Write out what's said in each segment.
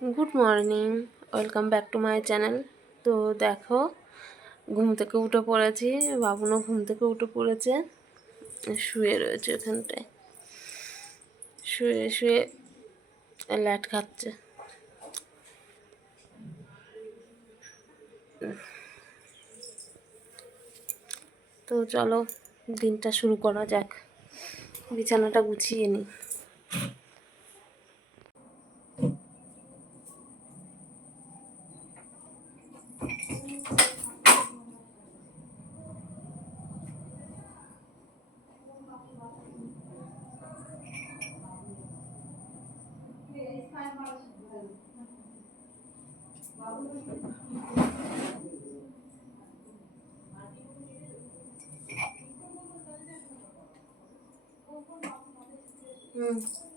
Good morning welcome back to my channel তো দেখো, ঘুম থেকে উঠে পড়েছি। বাবুনও ঘুম থেকে উঠে পড়েছে। শুয়ে রয়েছে ওখানটায়। শুয়ে শুয়ে ল্যাট খাচ্ছে। তো চলো, দিনটা শুরু করা যাক। বিছানাটা গুছিয়ে নিই Mm.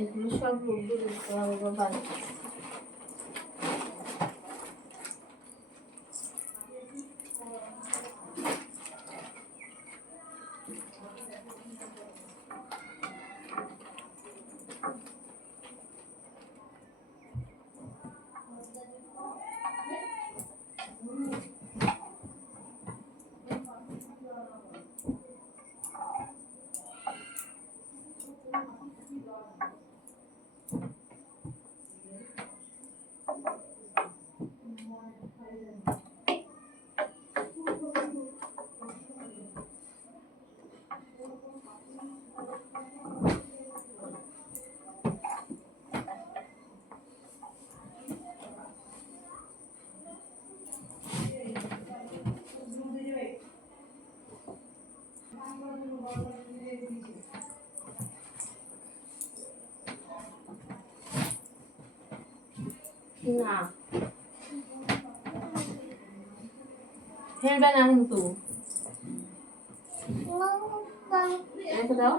এগুলো সব দিতে হবে বাবা না। ফেলবে না কিন্তু। রেখে দাও।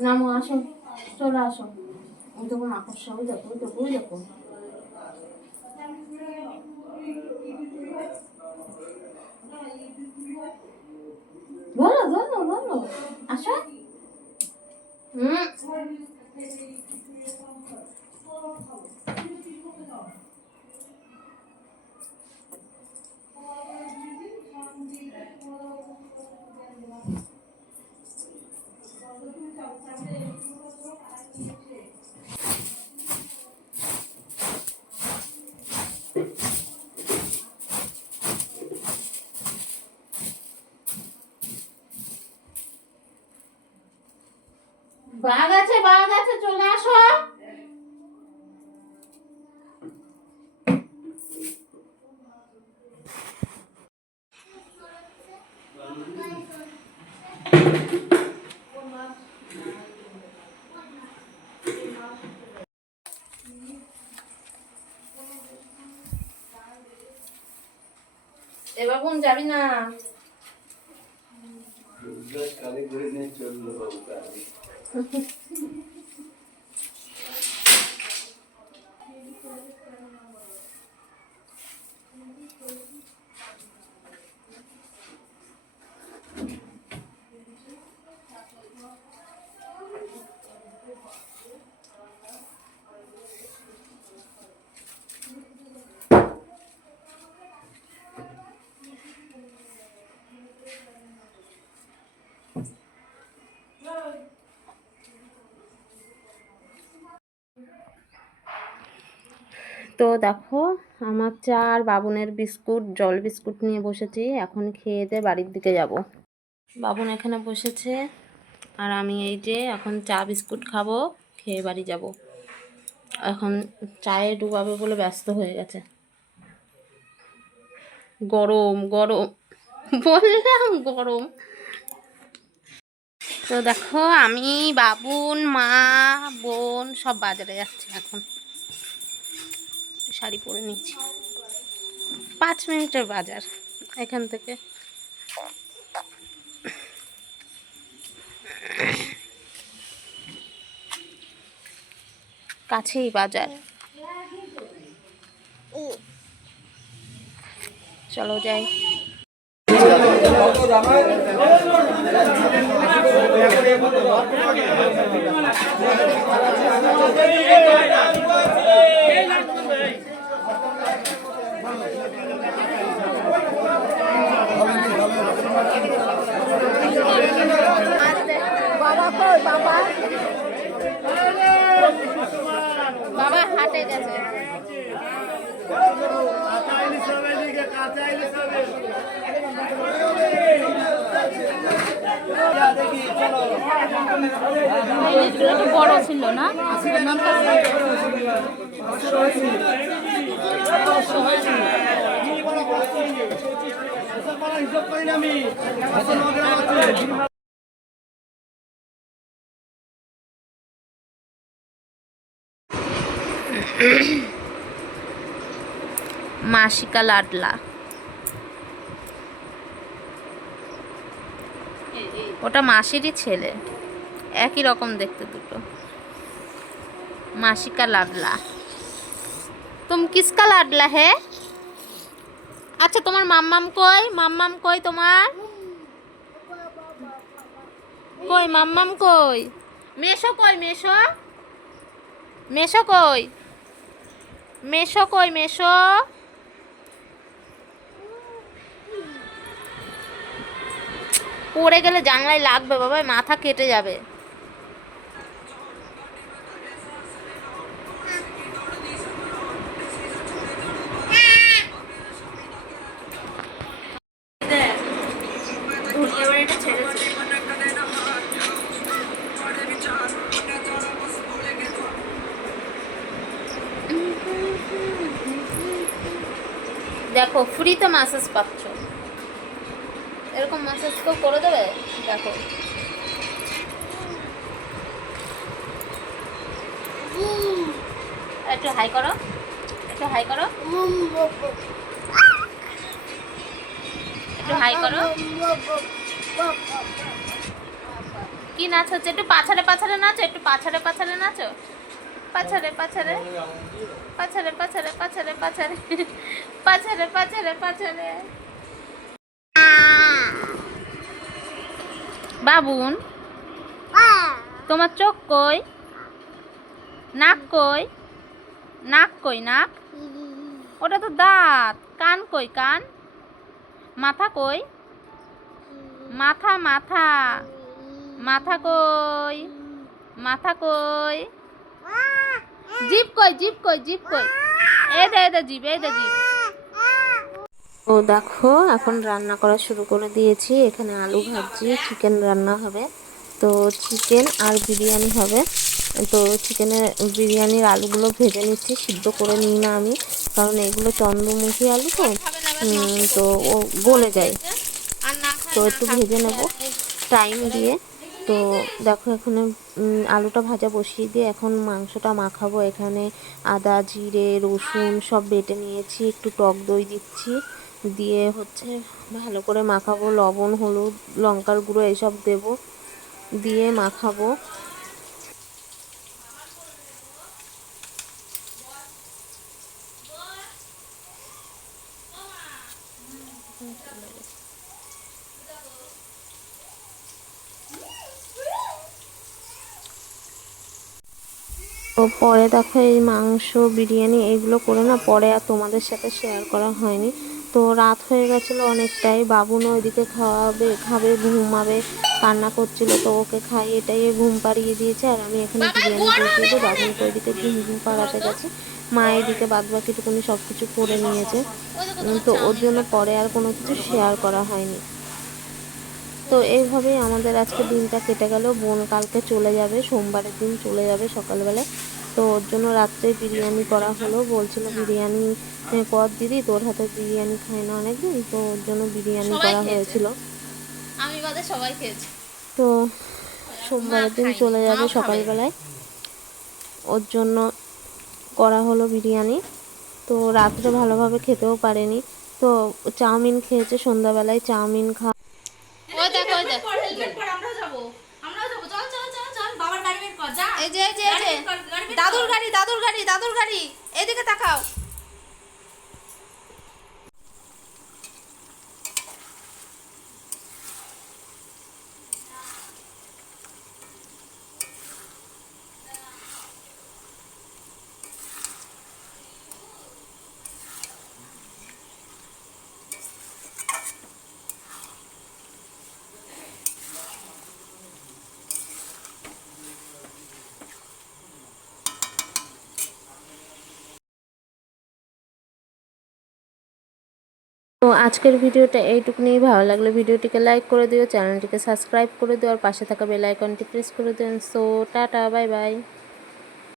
নামো, আসো, চলে আসো। ওই তখন আকর্ষণ দেখো দেখো দেখো। বলো বলো বলো। আসো। 嗯。বাঘ আছে বাঘ আছে চলে আসো। এবার কোন যাবি না? কালে বাবু すいません。তো দেখো, আমার চা আর বাবুনের বিস্কুট, জল বিস্কুট নিয়ে বসেছি। এখন খেয়ে দিয়ে বাড়ির দিকে যাব। বাবুন এখানে বসেছে। আর আমি এই যে এখন চা বিস্কুট খাব, খেয়ে বাড়ি যাব। এখন চায়ে ডুবাবে বলে ব্যস্ত হয়ে গেছে। গরম গরম। বললাম গরম। তো দেখো, আমি, বাবুন, মা, বোন সব বাজারে যাচ্ছি এখন। শাড়ি পরে নিচ্ছি পাঁচ মিনিটের বাজার এখান থেকে। কাছেই বাজার। চলো যাই। বাবা হাটে গেছে। একটু বড় ছিল না? মাসিকা লাডলা। ওটা মাসিরই ছেলে। একই রকম দেখতে দুটো। মাসিকা লাডলা। তুম কিসকা লাডলা হে? আচ্ছা তোমার মাম্মাম কই? মাম্মাম কই তোমার? কই মাম্মাম কই? মেশো কই মেশো মেশো কই? মেশো কই মেশো পড়ে গেলে জানলায় লাগবে বাবা, মাথা কেটে যাবে। ফ্রিতে মাসাজ পাচ্ছ। এরকম মাসাজ কেউ করে দেবে? দেখো। একটু হাই করো। একটু হাই করো। একটু হাই করো। কি নাচ হচ্ছে একটু পাছাড়ে পাছাড়ে নাচো? একটু পাছাড়ে পাছাড়ে নাচো? পাছাড়ে পাছাড়ে পাছাড়ে পাছাড়ে পাছাড়ে পাছাড়ে পাছাড়ে পাছাড়ে পাছাড়ে বাবুন, তোমার চোখ কই? নাক কই? নাক কই, নাক? ওটা তো দাঁত। কান কই, কান? মাথা কই? মাথা মাথা। মাথা কই? মাথা কই? জিপ কই জিপ কই জিপ কই। এই দে এই জিপ এই দে জিপ। ও দেখো এখন রান্না করা শুরু করে দিয়েছি। এখানে আলু ভাজি চিকেন রান্না হবে। তো চিকেন আর বিরিয়ানি হবে। তো চিকেনের বিরিয়ানির আলুগুলো ভেজে নিচ্ছি সিদ্ধ করে নিই না আমি। কারণ এগুলো চন্দ্রমুখী আলু তো। তো ও গলে যায়। তো একটু ভেজে নেব। টাইম দিয়ে। তো দেখো এখানে আলুটা ভাজা বসিয়ে দিয়ে এখন মাংসটা মাখাবো। এখানে আদা, জিরে, রসুন সব বেটে নিয়েছি, একটু টক দই দিচ্ছি। দিয়ে হচ্ছে ভালো করে মাখাবো, লবণ, হলুদ, লঙ্কার গুঁড়ো এইসব দেবো। দিয়ে মাখাবো। তো পরে দেখো এই মাংস বিরিয়ানি এগুলো করে না পরে আর তোমাদের সাথে শেয়ার করা হয়নি। তো রাত হয়ে গেছিল অনেকটাই বাবুনও ওইদিকে খাওয়াবে খাবে ঘুমাবে কান্না করছিল তো ওকে খাইয়ে টাইয়ে ঘুম পাড়িয়ে দিয়েছে আর আমি এখানে বিরিয়ানি বসিয়ে দিয়ে বাবুনকে ওইদিকে ঘুম ঘুম পাড়াতে গেছে। মা এদিকে বাদ বাকিটুকুনি সব কিছু করে নিয়েছে তো ওর জন্য পরে আর কোনো কিছু শেয়ার করা হয়নি। তো এইভাবেই আমাদের আজকে দিনটা কেটে গেল। বোন কালকে চলে যাবে সোমবারের দিন চলে যাবে সকালবেলায় তো ওর জন্য রাত্রে বিরিয়ানি করা হলো। বলছিল বিরিয়ানি কর দিদি তোর হাতে বিরিয়ানি খাই না অনেকদিন তো ওর জন্য বিরিয়ানি করা হয়েছিল। আমি বাদে সবাই খেয়েছি। তো সোমবারের দিন চলে যাবে সকালবেলায়। ওর জন্য করা হলো বিরিয়ানি। তো রাত্রে ভালোভাবে খেতেও পারেনি। তো চাউমিন খেয়েছে সন্ধ্যাবেলায়। চাউমিন খা ওই দেখ ওই দেখ আমরাও যাব। আমরাও যাব। চল চল চল চল। বাবার গাড়ি বের কর যা। এই যে এই যে দাদুর গাড়ি দাদুর গাড়ি দাদুর গাড়ি। এদিকে তাকাও। আজকের ভিডিওটা এইটুকুনিই ভালো লাগলে। ভিডিওটিকে লাইক করে দিও, চ্যানেলটিকে সাবস্ক্রাইব করে দিও, আর পাশে থাকা বেল আইকনটি প্রেস করে দিও। So tata bye bye